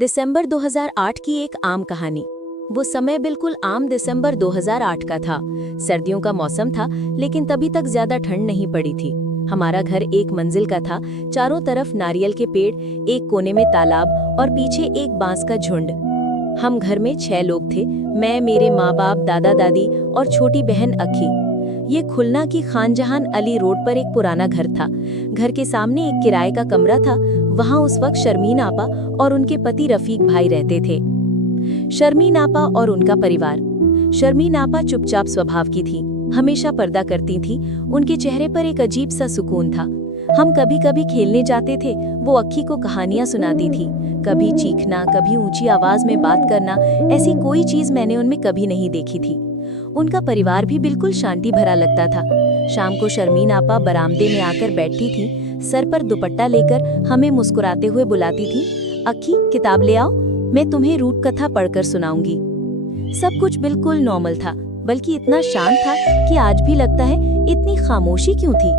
दिसंबर 2008 की एक आम कहानी। वो समय बिल्कुल आम दिसंबर 2008 का था। सर्दियों का मौसम था, लेकिन तभी तक ज्यादा ठंड नहीं पड़ी थी। हमारा घर एक मंजिल का था, चारों तरफ नारियल के पेड़, एक कोने में तालाब और पीछे एक बांस का झुंड। हम घर में 6 लोग थे, मैं, मेरे माँ बाप, दादा दादी और छोटी बहन अखी। ये खुलना की खानजहान अली रोड पर एक पुराना घर था। घर के सामने एक किराए का कमरा था। वहाँ उस वक्त शर्मीन आपा और उनके पति रफीक भाई रहते थे। शर्मीन आपा और उनका परिवार। शर्मीन आपा चुपचाप स्वभाव की थी, हमेशा पर्दा करती थी। उनके चेहरे पर एक अजीब सा सुकून था। हम कभी कभी खेलने जाते थे, वो अक्की को कहानियां सुनाती थी। कभी चीखना, कभी ऊंची आवाज में बात करना, ऐसी कोई चीज मैंने उनमें कभी नहीं देखी थी। उनका परिवार भी बिल्कुल शांति भरा लगता था। शाम को शर्मीन आपा बरामदे में आकर बैठती थी, सर पर दुपट्टा लेकर हमें मुस्कुराते हुए बुलाती थी, अक्की किताब ले आओ, मैं तुम्हें रूप कथा पढ़कर सुनाऊंगी। सब कुछ बिल्कुल नॉर्मल था, बल्कि इतना शांत था कि आज भी लगता है इतनी खामोशी क्यों थी।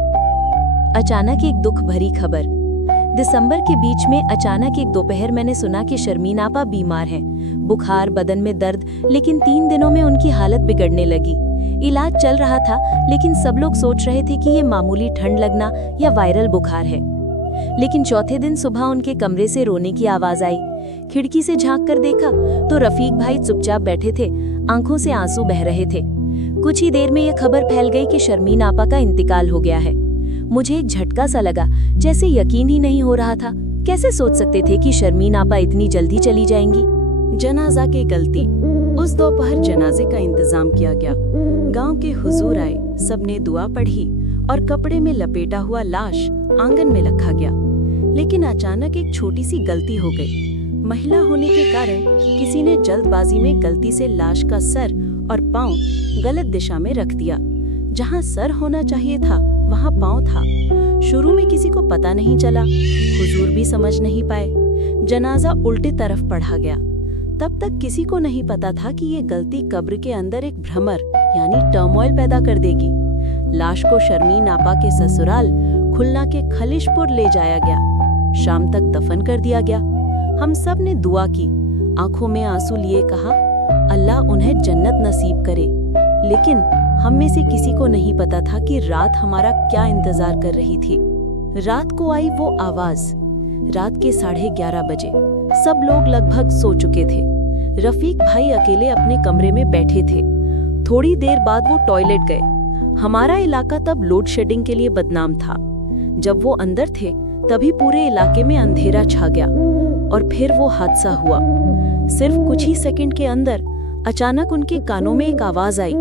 अचानक एक दुख भरी खबर। दिसंबर के बीच में अचानक एक दोपहर मैंने सुना कि शर्मीन आपा बीमार हैं। बुखार, बदन में दर्द, लेकिन 3 दिनों में उनकी हालत बिगड़ने लगी। इलाज चल रहा था, लेकिन सब लोग सोच रहे थे कि ये मामूली ठंड लगना या वायरल बुखार है। लेकिन चौथे दिन सुबह उनके कमरे से रोने की आवाज आई। खिड़की से झांक कर देखा तो रफीक भाई चुपचाप बैठे थे, आंखों से आंसू बह रहे थे। कुछ ही देर में यह खबर फैल गई कि शर्मीन आपा का इंतकाल हो गया है। मुझे एक झटका सा लगा, जैसे यकीन ही नहीं हो रहा था। कैसे सोच सकते थे कि शर्मीन आपा इतनी जल्दी चली जाएंगी। जनाजा की गलती। उस दोपहर जनाजे का इंतजाम किया गया। गांव के हुजूर आए, सबने दुआ पढ़ी और कपड़े में लपेटा हुआ लाश आंगन में रखा गया। लेकिन अचानक एक छोटी सी गलती हो गई। महिला होने के कारण किसी ने जल्दबाजी में गलती से लाश का सर और पांव गलत दिशा में रख दिया। जहां सर होना चाहिए था, वहां पांव था। शुरू में किसी को पता नहीं चला, हुजूर भी समझ नहीं पाए। जनाजा उल्टे तरफ पढ़ा गया। तब तक किसी को नहीं पता था कि ये गलती कब्र के अंदर एक भ्रमर यानी टर्मोइल पैदा कर देगी। लाश को शर्मीन आपा के ससुराल खुलना के खलिशपुर ले जाया गया। शाम तक दफन कर दिया गया। हम सब ने दुआ की, आंखों में आंसू लिए कहा, अल्लाह उन्हें जन्नत नसीब करे। लेकिन हम में से किसी को नहीं पता था कि रात हमारा क्या इंतजार कर रही थी। रात को आई वो आवाज। रात के 11:30 बजे सब लोग लगभग सो चुके थे। रफीक भाई अकेले अपने कमरे में बैठे थे। थोड़ी देर बाद वो टॉयलेट गए। हमारा इलाका तब लोड शेडिंग के लिए बदनाम था। जब वो अंदर थे, तभी पूरे इलाके में अंधेरा छा गया और फिर वो हादसा हुआ। सिर्फ कुछ ही सेकंड के अंदर अचानक उनके कानों में एक आवाज आई,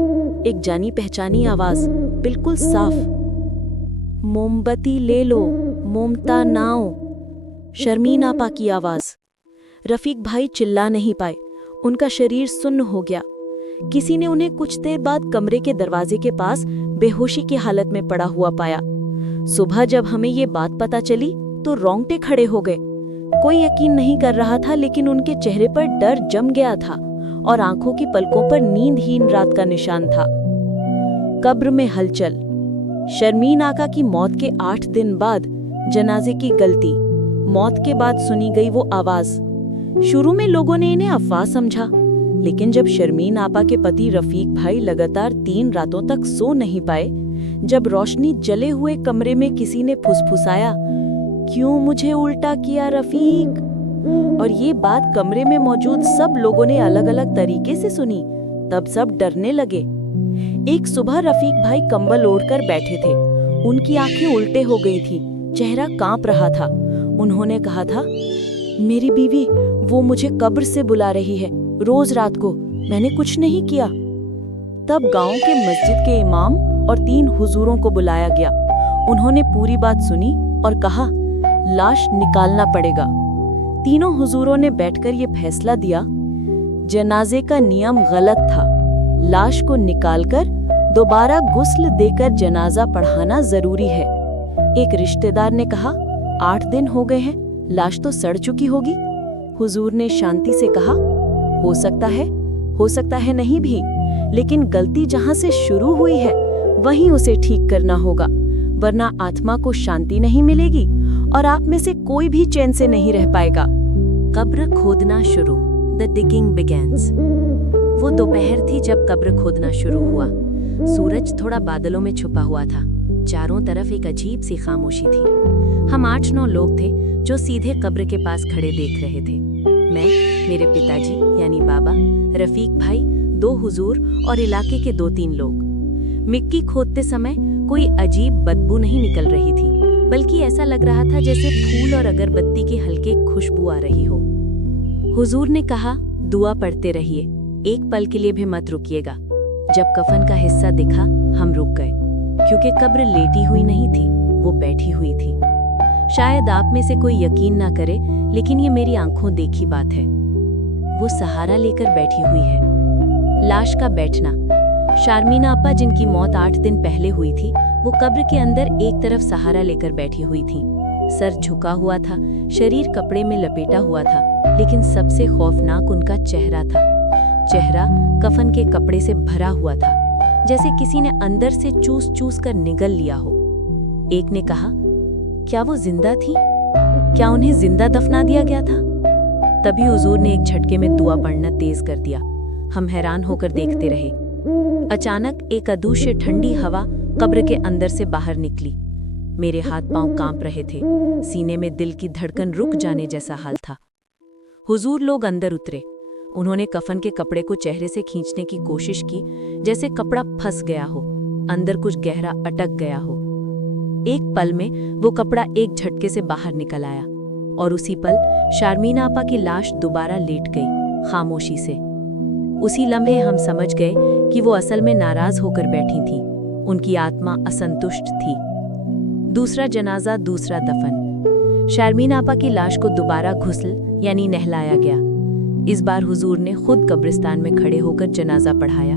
एक जानी पहचानी आवाज, बिल्कुल साफ, मोमबत्ती ले लो, मोमता नाओ। शर्मीन आपा की आवाज। रफीक भाई चिल्ला नहीं पाए, उनका शरीर सुन्न हो गया। किसी ने उन्हें कुछ देर बाद कमरे के दरवाजे के पास बेहोशी की हालत में पड़ा हुआ पाया। सुबह जब हमें ये बात पता चली तो रोंगटे खड़े हो गए। कोई यकीन नहीं कर रहा था, लेकिन उनके चेहरे पर डर जम गया था और आंखों की पलकों पर नींदहीन रात का निशान था। कब्र में हलचल। शर्मीन आका की मौत के 8 दिन बाद जनाजे की गलती। मौत के बाद सुनी गई वो आवाज। शुरू में लोगों ने इन्हें अफवाह समझा, लेकिन जब शर्मीन आपा के पति रफीक भाई लगातार 3 रातों तक सो नहीं पाए, जब रोशनी जले हुए कमरे में किसी ने फुसफुसाया, क्यों मुझे उल्टा किया रफीक, और ये बात कमरे में मौजूद सब लोगों ने अलग अलग तरीके से सुनी, तब सब डरने लगे। एक सुबह रफीक भाई कंबल ओढ़कर बैठे थे। उनकी आंखें उल्टे हो गई थी, चेहरा कांप रहा था। उन्होंने कहा था, मेरी बीवी वो मुझे कब्र से बुला रही है, रोज रात को, मैंने कुछ नहीं किया। तब गांव के मस्जिद के इमाम और 3 हुजूरों को बुलाया गया। उन्होंने पूरी बात सुनी और कहा, लाश निकालना पड़ेगा। तीनों हुजूरों ने बैठकर ये फैसला दिया, जनाजे का नियम गलत था। लाश को निकालकर दोबारा गुस्ल देकर जनाजा पढ़ाना जरूरी है। एक रिश्तेदार ने कहा, 8 दिन हो गए हैं, लाश तो सड़ चुकी होगी। हुजूर ने शांति से कहा, हो सकता है नहीं भी, लेकिन गलती जहां से शुरू हुई है वहीं उसे ठीक करना होगा, वरना आत्मा को शांति नहीं मिलेगी और आप में से कोई भी चैन से नहीं रह पाएगा। कब्र खोदना शुरू। The digging begins. वो दोपहर थी जब कब्र खोदना शुरू हुआ। सूरज थोड़ा बादलों में छुपा हुआ था। चारों तरफ एक अजीब सी खामोशी थी। हम 8-9 लोग थे जो सीधे कब्र के पास खड़े देख रहे थे। मैं, मेरे पिताजी यानी बाबा, रफीक भाई, 2 हुजूर और इलाके के 2-3 लोग। मिट्टी खोदते समय कोई अजीब बदबू नहीं निकल रही थी, बल्कि ऐसा लग रहा था जैसे फूल और अगरबत्ती की हल्की खुशबू आ रही हो। हुजूर ने कहा, दुआ पढ़ते रहिए, एक पल के लिए भी मत रुकिएगा। जब कफन का हिस्सा दिखा, हम रुक गए, क्योंकि कब्र लेटी हुई नहीं थी, वो बैठी हुई थी। शायद आप में से कोई यकीन ना करे, लेकिन ये मेरी आंखों देखी बात है। वो सहारा लेकर बैठी हुई है। लाश का बैठना। शारमीना अपा, जिनकी मौत 8 दिन पहले हुई थी, वो कब्र के अंदर एक तरफ सहारा लेकर बैठी हुई थी। सर झुका हुआ था, शरीर कपड़े में लपेटा हुआ था, लेकिन सबसे खौफनाक उनका चेहरा था। चेहरा कफन के कपड़े से भरा हुआ था, जैसे किसी ने अंदर से चूस चूस कर निगल लिया हो। एक ने कहा, क्या वो जिंदा थी? क्या उन्हें जिंदा दफना दिया गया था? तभी हुजूर ने एक झटके में दुआ पढ़ना तेज कर दिया। हम हैरान होकर देखते रहे। अचानक एक अदूष्य ठंडी हवा कब्र के अंदर से बाहर निकली। मेरे हाथ पांव कांप रहे थे, सीने में दिल की धड़कन रुक जाने जैसा हाल था। हुजूर लोग अंदर उतरे। उन्होंने कफन के कपड़े को चेहरे से खींचने की कोशिश की, जैसे कपड़ा फंस गया हो, अंदर कुछ गहरा अटक गया हो। एक पल में वो कपड़ा एक झटके से बाहर निकल आया, और उसी पल शारमीना आपा की लाश दोबारा लेट गई, खामोशी से। उसी लम्हे हम समझ गए कि वो असल में नाराज होकर बैठी थीं। उनकी आत्मा असंतुष्ट थी। दूसरा जनाजा, दूसरा दफन। शारमीना आपा की लाश को दोबारा घुसल यानी नहलाया गया। इस बार हुजूर ने खुद कब्रिस्तान में खड़े होकर जनाजा पढ़ाया।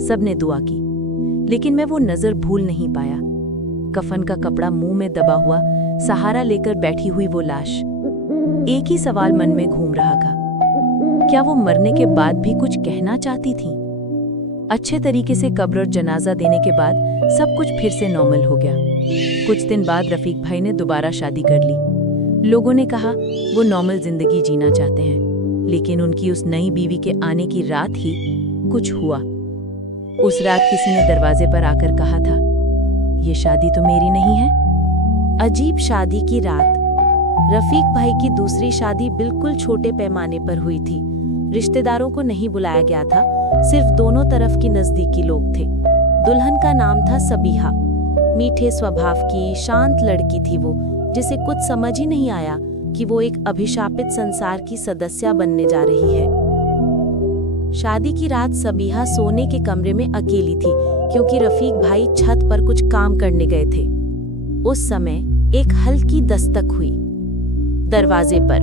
सबने दुआ की, लेकिन मैं वो नजर भूल नहीं पाया। कफन का कपड़ा मुंह में दबा हुआ, सहारा लेकर बैठी हुई वो लाश। एक ही सवाल मन में घूम रहा था, क्या वो मरने के बाद भी कुछ कहना चाहती थी? अच्छे तरीके से कब्र और जनाजा देने के बाद सब कुछ फिर से नॉर्मल हो गया। कुछ दिन बाद रफीक भाई ने दोबारा शादी कर ली। लोगों ने कहा वो नॉर्मल जिंदगी जीना चाहते हैं, लेकिन उनकी उस नई बीवी के आने की रात ही कुछ हुआ। उस रात किसी ने दरवाजे पर आकर कहा था, ये शादी तो मेरी नहीं है। अजीब शादी की रात। रफीक भाई की दूसरी शादी बिल्कुल छोटे पैमाने पर हुई थी। रिश्तेदारों को नहीं बुलाया गया था, सिर्फ दोनों तरफ की नजदीकी लोग थे। दुल्हन का नाम था सबीहा। मीठे स्वभाव की शांत लड़की थी वो, जिसे कुछ समझ ही नहीं आया कि वो एक अभिशापित संसार की सदस्य बनने जा रही है। शादी की रात सबीहा सोने के कमरे में अकेली थी, क्योंकि रफीक भाई छत पर कुछ काम करने गए थे। उस समय एक हल्की दस्तक हुई। दरवाजे पर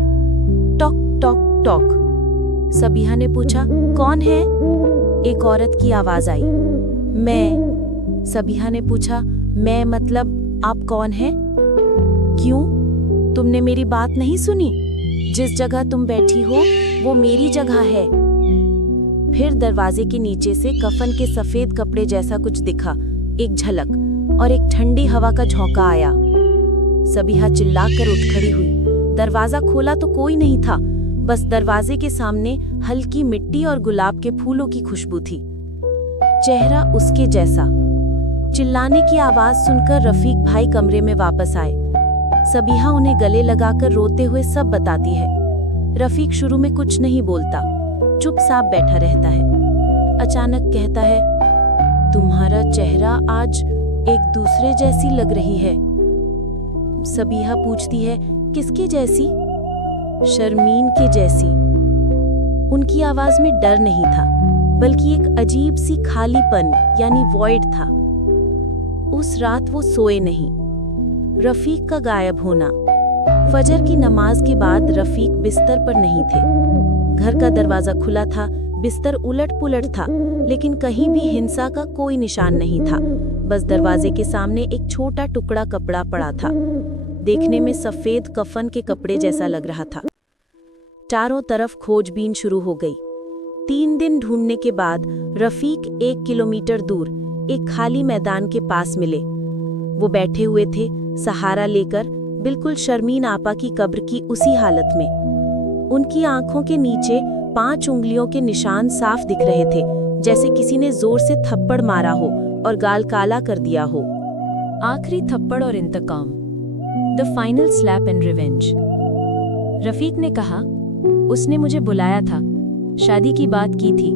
टॉक टॉक टॉक। सबीहा ने पूछा, कौन है? एक औरत की आवाज आई। मैं। सबीहा ने पूछा, मैं मतलब आप कौन हैं? क्यों? तुमने मेरी बात नहीं सुनी? जिस जगह तुम बैठी हो वो मेरी जगह है। फिर दरवाजे के नीचे से कफन के सफेद कपड़े जैसा कुछ दिखा, एक झलक, और एक ठंडी हवा का झोंका आया। सबीहा चिल्लाकर उठ खड़ी हुई। दरवाजा खोला तो कोई नहीं था, बस दरवाजे के सामने हल्की मिट्टी और गुलाब के फूलों की खुशबू थी। चेहरा उसके जैसा। चिल्लाने की आवाज सुनकर रफीक भाई कमरे में वापस आए। सबीहा उन्हें गले लगाकर रोते हुए सब बताती है। रफीक शुरू में कुछ नहीं बोलता, चुपचाप बैठा रहता है। अचानक कहता है, तुम्हारा चेहरा आज एक दूसरे जैसी लग रही है। सबीहा पूछती है, किसके जैसी? शर्मीन के जैसी। उनकी आवाज में डर नहीं था, बल्कि एक अजीब सी खालीपन यानी वॉइड था। उस रात वो सोए नहीं। रफीक का गायब होना। फजर की नमाज के बाद रफीक बिस्तर पर नहीं थे। घर का दरवाजा खुला था, बिस्तर उलट पुलट था, लेकिन कहीं भी हिंसा का कोई निशान नहीं था। बस दरवाजे के सामने एक छोटा टुकड़ा कपड़ा पड़ा था। देखने में सफेद कफन के कपड़े जैसा लग रहा था। चारों तरफ खोजबीन शुरू हो गई। 3 दिन ढूंढने के बाद रफीक 1 किलोमीटर दूर एक खाली मैदान के पास मिले। वो बैठे हुए थे, सहारा लेकर, बिल्कुल शर्मीन आपा की कब्र की उसी हालत में। उनकी आंखों के नीचे 5 उंगलियों के निशान साफ दिख रहे थे, जैसे किसी ने जोर से थप्पड़ मारा हो और गाल काला कर दिया हो। आखिरी थप्पड़ और इंतकाम, the final slap and revenge. Rafiq ने कहा, उसने मुझे बुलाया था, शादी की बात की थी,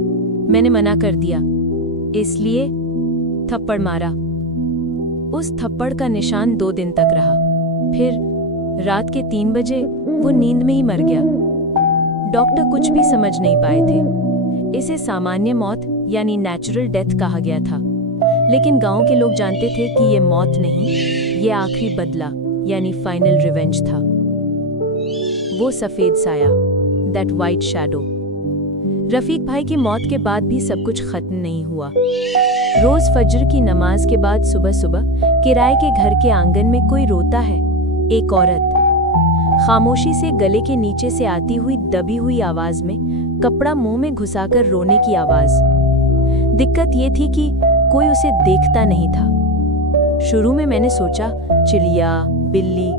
मैंने मना कर दिया, इसलिए थप्पड़ मारा। उस थप्पड़ का निशान 2 दिन तक रहा। फिर रात के 3 बजे वो नींद में ही मर गया। डॉक्टर कुछ भी समझ नहीं पाए थे। इसे सामान्य मौत यानी नेचुरल डेथ कहा गया था, लेकिन गांव के लोग जानते थे कि ये मौत नहीं, ये आखिरी बदला यानी फाइनल रिवेंज था। वो सफेद साया, दैट वाइट शैडो। रफीक भाई की मौत के बाद भी सब कुछ खत्म नहीं हुआ। रोज फजर की नमाज के बाद सुबह सुबह किराए के घर के आंगन में कोई रोता है। एक औरत खामोशी से गले के नीचे से आती हुई दबी हुई आवाज में कपड़ा मुंह में घुसाकर रोने की आवाज। दिक्कत ये थी कि कोई उसे देखता नहीं था। शुरू में मैंने सोचा चिड़िया, बिल्ली,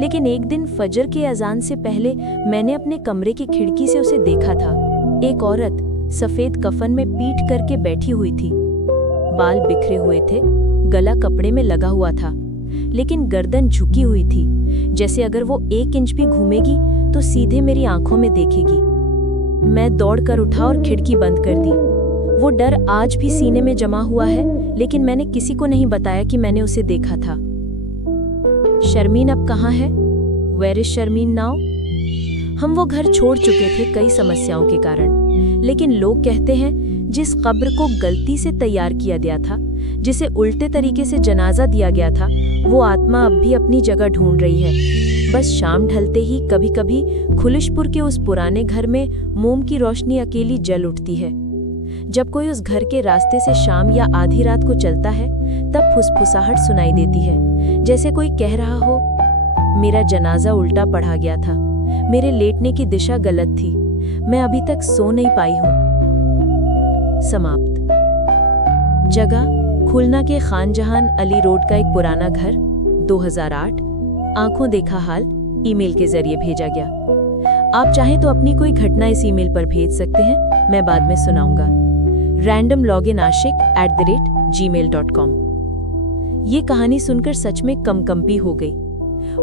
लेकिन एक दिन फजर के अजान से पहले मैंने अपने कमरे की खिड़की से उसे देखा था। एक औरत सफेद कफन में पीठ करके बैठी हुई थी। बाल बिखरे हुए थे, गला कपड़े में लगा हुआ था, लेकिन गर्दन झुकी हुई थी, जैसे अगर वो 1 इंच भी घूमेगी तो सीधे मेरी आंखों में देखेगी। मैं दौड़कर उठा और खिड़की बंद कर दी। वो डर आज भी सीने में जमा हुआ है, लेकिन मैंने किसी को नहीं बताया कि मैंने उसे देखा था। शर्मीन अब कहाँ है? Where is Sharmeen now? हम वो घर छोड़ चुके थे कई समस्याओं के कारण, लेकिन लोग कहते हैं जिस कब्र को गलती से तैयार किया गया था, जिसे उल्टे तरीके से जनाजा दिया गया था, वो आत्मा अब भी अपनी जगह ढूंढ रही है। बस शाम ढलते ही कभी कभी खुलिशपुर के उस पुराने घर में मोम की रोशनी अकेली जल उठती है। जब कोई उस घर के रास्ते से शाम या आधी रात को चलता है, तब फुसफुसाहट सुनाई देती है, जैसे कोई कह रहा हो, मेरा जनाजा उल्टा पढ़ा गया था, मेरे लेटने की दिशा गलत थी, मैं अभी तक सो नहीं पाई हूँ। समाप्त। जगह खुलना के खान जहान अली रोड का एक पुराना घर, 2008। आंखों देखा हाल ईमेल के जरिए भेजा गया। आप चाहें तो अपनी कोई घटना इस ईमेल पर भेज सकते हैं, मैं बाद में सुनाऊंगा। randomlogin@gmail.com। ये कहानी सुनकर सच में कंपी हो गई।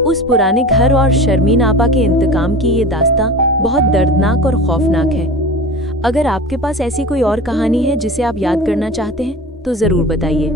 उस पुराने घर और शर्मीन आपा के इंतकाम की ये दास्तां बहुत दर्दनाक और खौफनाक है। अगर आपके पास ऐसी कोई और कहानी है जिसे आप याद करना चाहते हैं तो जरूर बताइए।